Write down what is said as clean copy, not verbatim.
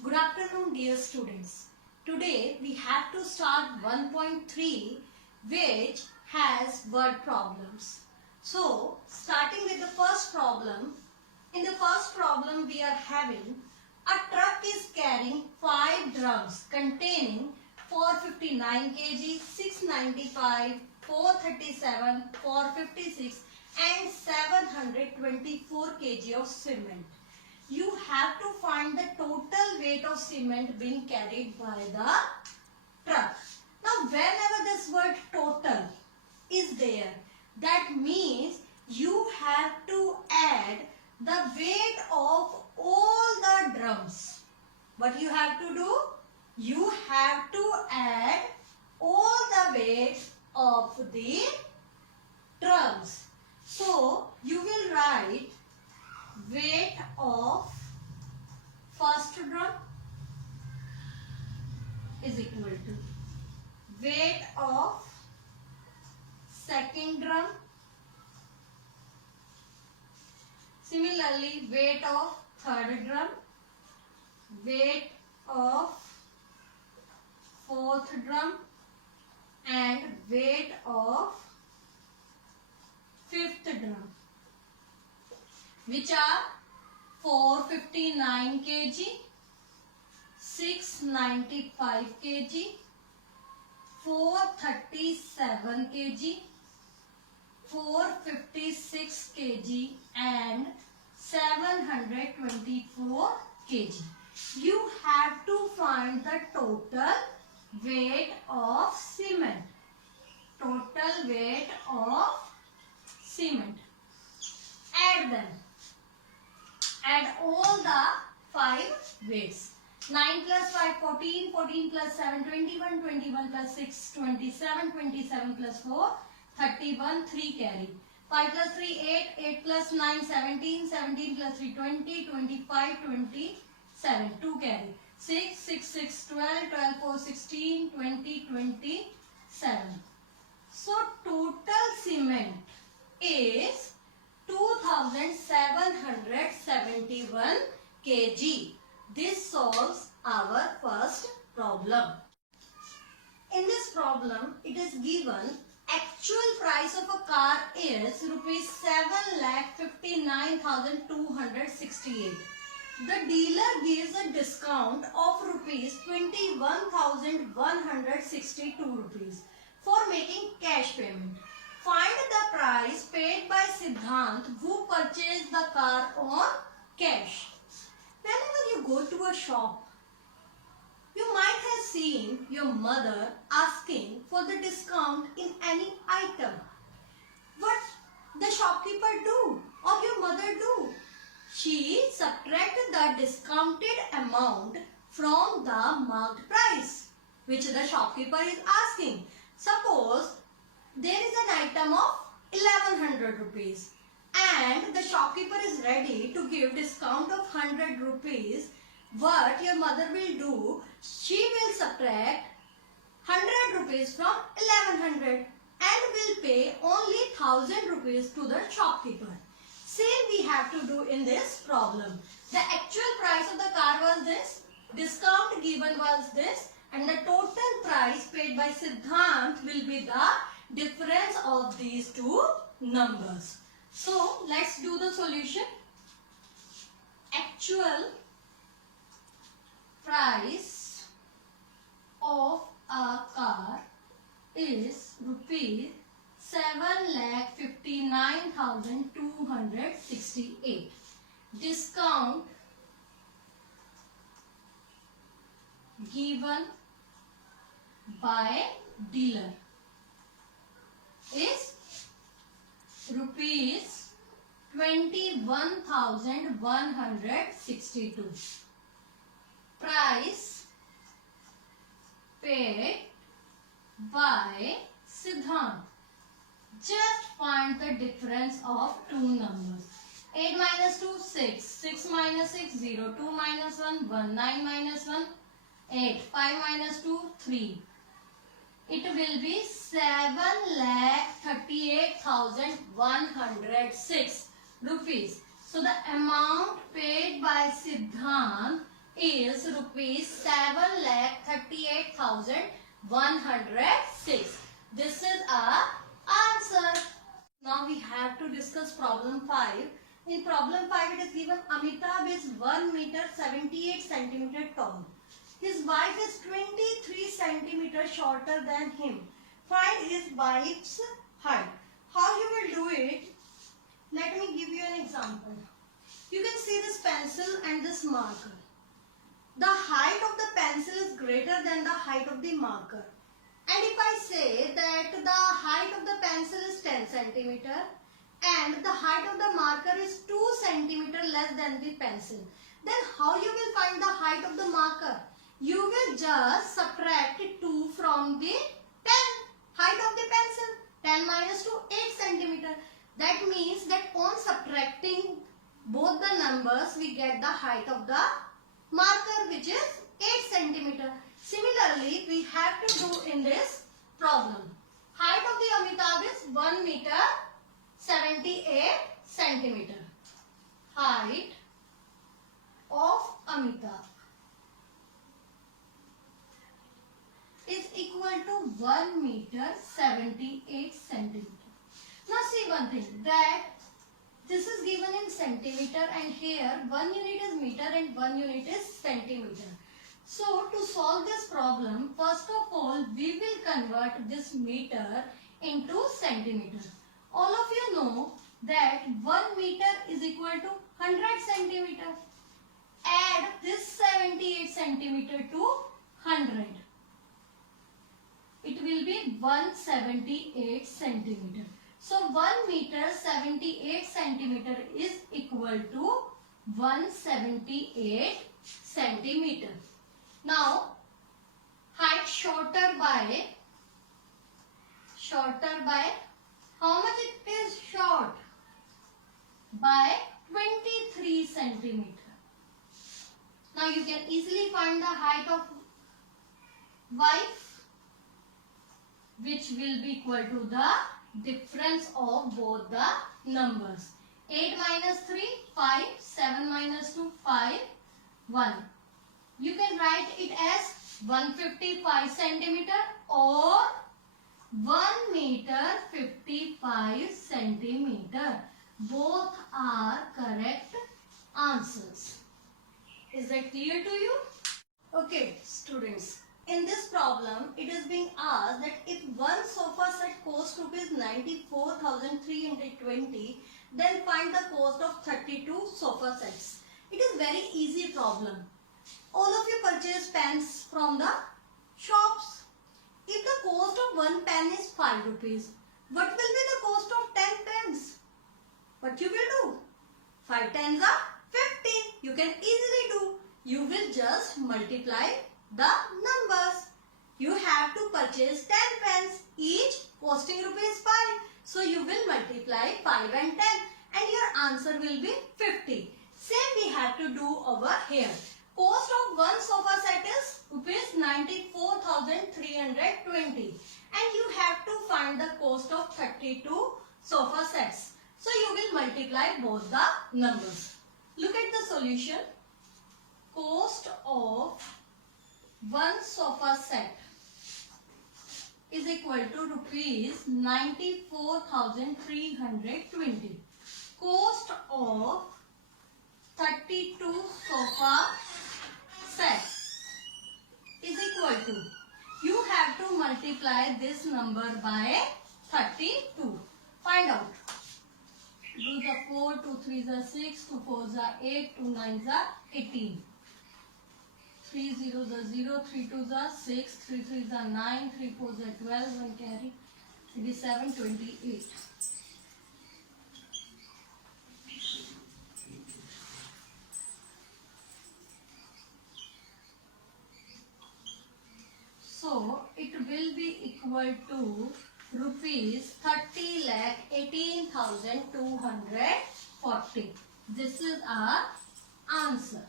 Good afternoon, dear students. Today we have to start 1.3, which has word problems. So, starting with the first problem. In the first problem we are having a truck is carrying 5 drums containing 459 kg, 695, 437, 456 and 724 kg of cement. You have to find the total weight of cement being carried by the truck. Now, whenever this word total is there, that means you have to add the weight of all the drums. What you have to do? You have to add all the weight of the drums. So, you will write weight of first drum is equal to weight of second drum. Similarly, weight of third drum, weight of fourth drum and weight of fifth drum, which are 459 kg, 695 kg, 437 kg, 456 kg and 724 kg. You have to find the total weight of cement. Total weight of cement. Add them. Add all the 5 weights. 9 plus 5, 14, 14 plus 7, 21, 21 plus 6, 27, 27 plus 4, 31, 3 carry. 5 plus 3, 8, 8 plus 9, 17, 17 plus 3, 20, 25, 27, 2 carry. 6, 6, 6, 12, 12, 4, 16, 20, 27. So, total cement is 2771 kg. This solves our first problem. In this problem, it is given actual price of a car is rupees 7,59,268. The dealer gives a discount of rupees 21,162 rupees for making cash payment. Find the price paid by Siddhant who purchased the car on cash. Whenever you go to a shop, you might have seen your mother asking for the discount in any item. What the shopkeeper do or your mother do? She subtracted the discounted amount from the marked price which the shopkeeper is asking. Suppose there is an item of 1100 rupees and the shopkeeper is ready to give discount of 100 rupees. What your mother will do, she will subtract 100 rupees from 1100 and will pay only 1000 rupees to the shopkeeper. Same we have to do in this problem. The actual price of the car was this, discount given was this, and the total price paid by Siddhant will be the difference of these two numbers. So, let's do the solution. Actual price of a car is rupees 7,59,268. Discount given by dealer is rupees 21,162. Price paid by Siddhant. Just find the difference of two numbers. 8 minus 2, 6. 6 minus 6, 0. 2 minus 1, 1. 9 minus 1, 8. 5 minus 2, 3. It will be 7,38,106 rupees. So the amount paid by Siddhant is is rupees 7,38,106. This is our answer. Now we have to discuss problem 5. In problem 5 it is given Amitabh is 1 meter 78 centimeter tall. His wife is 23 centimeters shorter than him. Find his wife's height. How you will do it? Let me give you an example. You can see this pencil and this marker. The height of the pencil is greater than the height of the marker. And if I say that the height of the pencil is 10 centimeter and the height of the marker is 2 centimeter less than the pencil, then how you will find the height of the marker? You will just subtract 2 from the 10 height of the pencil. 10 minus 2, 8 centimeter. That means that on subtracting both the numbers, we get the height of the marker, which is 8 centimeter. Similarly, we have to do in this problem. Height of the Amitabh is 1 meter 78 centimeter. Height of Amitabh is equal to 1 meter 78 centimeter. Now see one thing, that this is given in centimeter and here 1 unit is meter and 1 unit is centimeter. So to solve this problem, first of all we will convert this meter into centimeter. All of you know that 1 meter is equal to 100 centimeter. Add this 78 centimeter to 100. It will be 178 centimeter. So 1 meter 78 centimeter is equal to 178 centimeter. Now height shorter by how much it is short? By 23 centimeter. Now you can easily find the height of wife, which will be equal to the difference of both the numbers. 8 minus 3, 5. 7 minus 2, 5. 1. You can write it as 155 centimeter or 1 meter 55 centimeter. Both are correct answers. Is that clear to you? Okay, students. In this problem, it is being asked that if one sofa set costs rupees 94,320, then find the cost of 32 sofa sets. It is very easy problem. All of you purchase pens from the shops. If the cost of one pen is 5 rupees, what will be the cost of 10 pens? What you will do? 5 tens are 50. You can easily do. You will just multiply the numbers. You have to purchase 10 pens, each costing rupees 5. So you will multiply 5 and 10 and your answer will be 50. Same we have to do over here. Cost of one sofa set is rupees 94,320 and you have to find the cost of 32 sofa sets. So you will multiply both the numbers. Look at the solution. Cost of one sofa set is equal to rupees 94,320. Cost of 32 sofa sets is equal to, you have to multiply this number by 32. Find out. 2 are 4, 2 3s are 6, 2 4s are 8, 2 9s are 18. 3 zeros are 0, 3 2s are 6, 3 3s are 9, 3 4s are 12, 1 carry, 37, 28. So it will be equal to rupees 30,18,240. This is our answer.